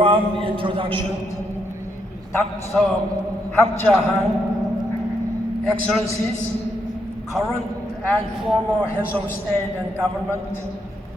warm introduction. Dr. Han, Excellencies, current and former heads of state and government,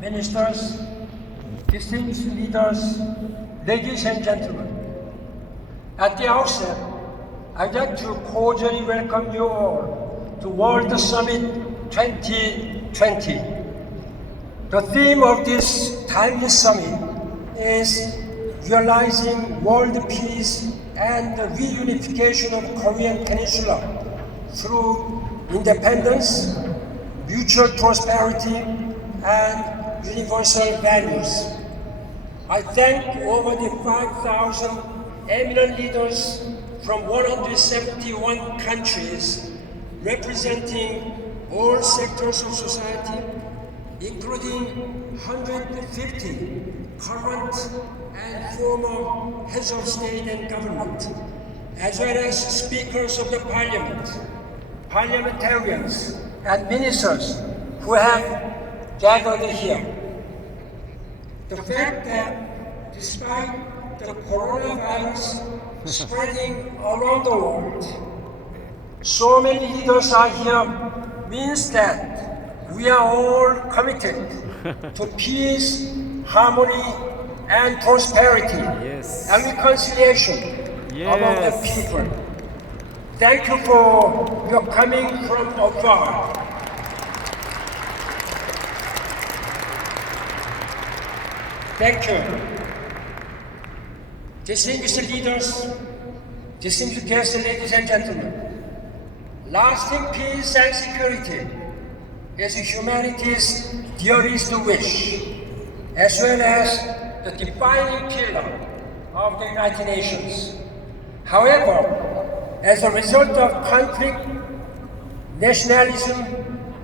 ministers, distinguished leaders, ladies and gentlemen. At the outset, I'd like to cordially welcome you all to World Summit 2020. The theme of this timely summit is realizing world peace and the reunification of Korean Peninsula through independence, mutual prosperity, and universal values. I thank over the 5,000 eminent leaders from 171 countries representing all sectors of society, including 150 current and former heads of state and government, as well as speakers of the parliament, parliamentarians, and ministers who have gathered here. The fact that despite the coronavirus spreading around the world, so many leaders are here means that we are all committed to peace, harmony, and prosperity, and reconciliation among the people. Thank you for your coming from afar. Thank you. Distinguished leaders, distinguished guests, ladies and gentlemen, lasting peace and security is humanity's dearest wish, as well as the defining pillar of the United Nations. However, as a result of conflict, nationalism,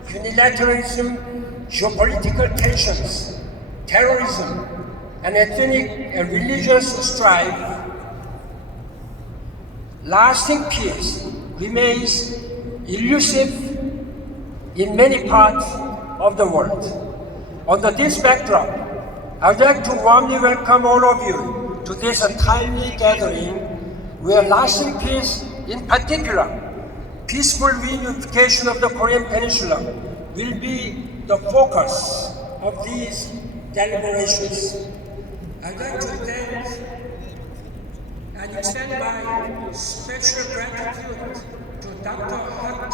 unilateralism, geopolitical tensions, terrorism, and ethnic and religious strife, lasting peace remains elusive in many parts of the world. Under this backdrop, I would like to warmly welcome all of you to this timely gathering where lasting peace, in particular, peaceful reunification of the Korean Peninsula, will be the focus of these deliberations. I'd like to thank and extend my special gratitude to Dr. Han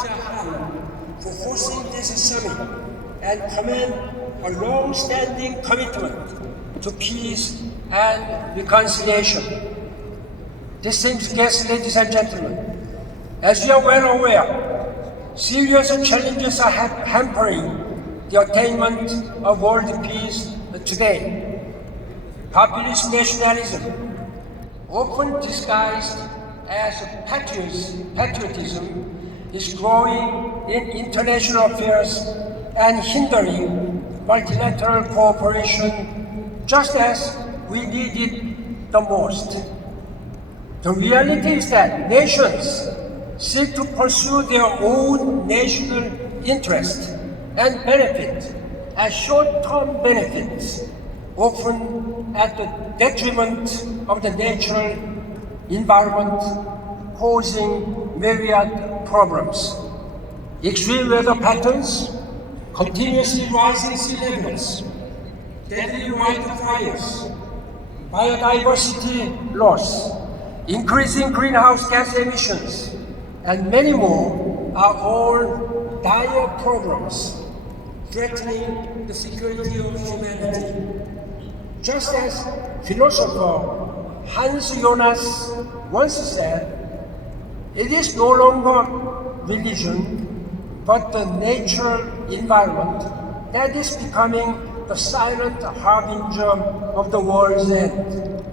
for hosting this summit and commend a long-standing commitment to peace and reconciliation. Distinguished guests, ladies and gentlemen, as you are well aware, serious challenges are hampering the attainment of world peace today. Populist nationalism, often disguised as patriotism, is growing in international affairs and hindering multilateral cooperation just as we need it the most. The reality is that nations seek to pursue their own national interest and benefit as short-term benefits, often at the detriment of the natural environment, causing myriad problems. Extreme weather patterns, continuously rising sea levels, deadly wildfires, biodiversity loss, increasing greenhouse gas emissions, and many more are all dire problems threatening the security of humanity. Just as philosopher Hans Jonas once said, it is no longer religion, but the natural environment that is becoming the silent harbinger of the world's end.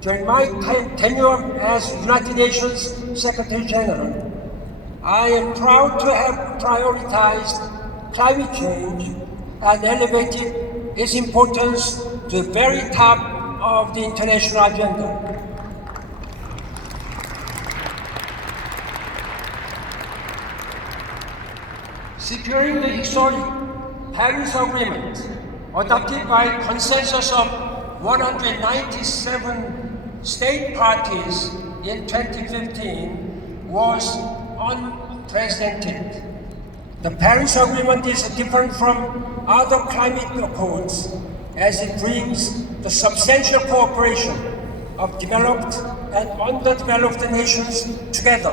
During my tenure as United Nations Secretary General, I am proud to have prioritized climate change and elevated its importance to the very top of the international agenda. Securing the historic Paris Agreement, adopted by consensus of 197 state parties in 2015 was unprecedented. The Paris Agreement is different from other climate accords as it brings the substantial cooperation of developed and underdeveloped nations together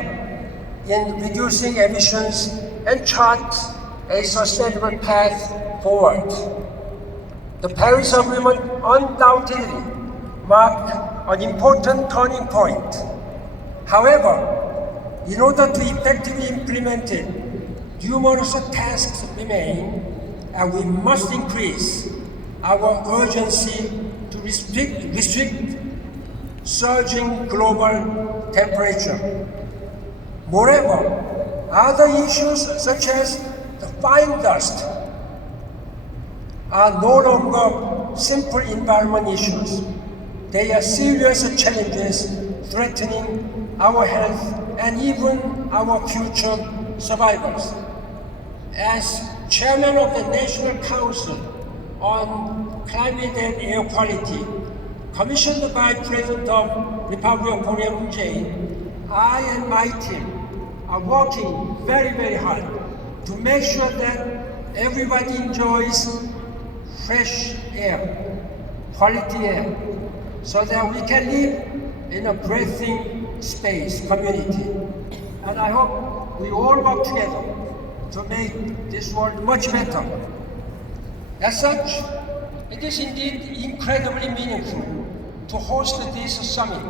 in reducing emissions and charts a sustainable path forward. The Paris Agreement undoubtedly marked an important turning point. However, in order to effectively implement it, numerous tasks remain, and we must increase our urgency to restrict surging global temperature. Moreover, other issues such as the fine dust are no longer simple environment issues. They are serious challenges threatening our health and even our future survivals. As chairman of the National Council on Climate and Air Quality, commissioned by President of Republic of Korea Moon Jae-in, I and my team are working very, very hard to make sure that everybody enjoys fresh air, quality air, so that we can live in a breathing space community. And I hope we all work together to make this world much better. As such, it is indeed incredibly meaningful to host this summit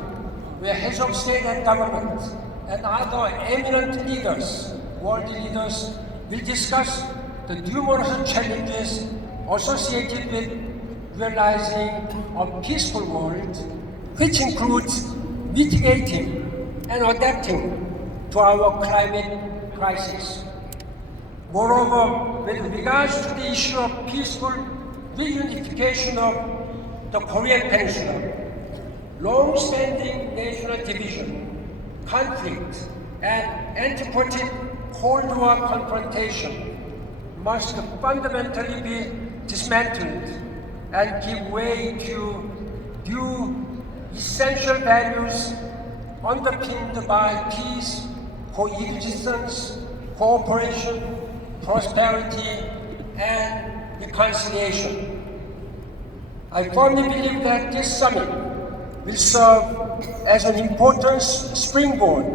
where heads of state and government and other eminent leaders, world leaders, will discuss the numerous challenges associated with realizing a peaceful world, which includes mitigating and adapting to our climate crisis. Moreover, with regards to the issue of peaceful reunification of the Korean Peninsula, long-standing national division, conflict, and antiquated Cold War confrontation must fundamentally be dismantled and give way to new essential values underpinned by peace, coexistence, cooperation, prosperity, and reconciliation. I firmly believe that this summit will serve as an important springboard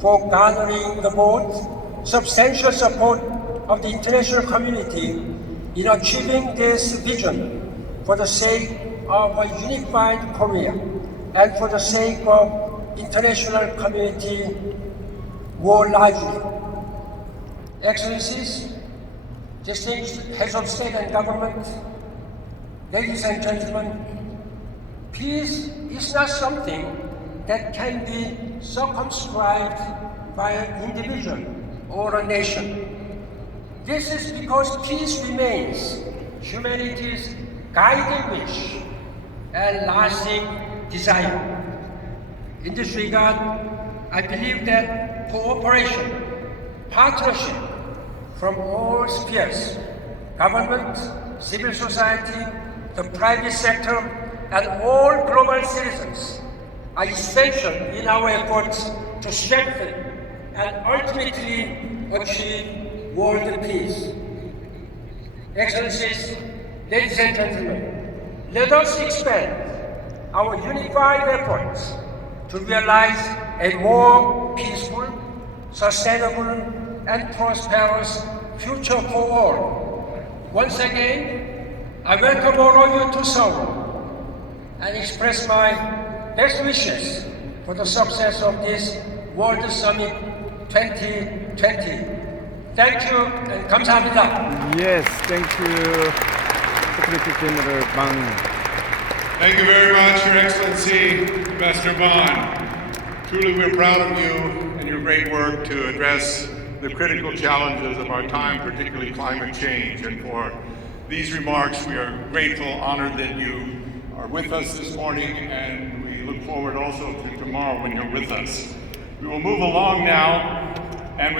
for garnering the most substantial support of the international community in achieving this vision for the sake of a unified Korea and for the sake of international community more largely. Excellencies, distinguished heads of state and government, ladies and gentlemen, peace is not something that can be circumscribed by an individual or a nation. This is because peace remains humanity's guiding wish and lasting desire. In this regard, I believe that cooperation, partnership from all spheres, government, civil society, the private sector, and all global citizens are essential in our efforts to strengthen and ultimately achieve world peace. Excellencies, ladies and gentlemen, let us expand our unified efforts to realize a more peaceful, sustainable, and prosperous future for all. Once again, I welcome all of you to Seoul and express my best wishes for the success of this World Summit 2020. Thank you and 감사합니다. Yes, thank you, Secretary General Bang. Thank you very much, Your Excellency, Ambassador Bond. Truly, we're proud of you and your great work to address the critical challenges of our time, particularly climate change. And for these remarks, we are grateful, honored that you are with us this morning, and we look forward also to tomorrow when you're with us. We will move along now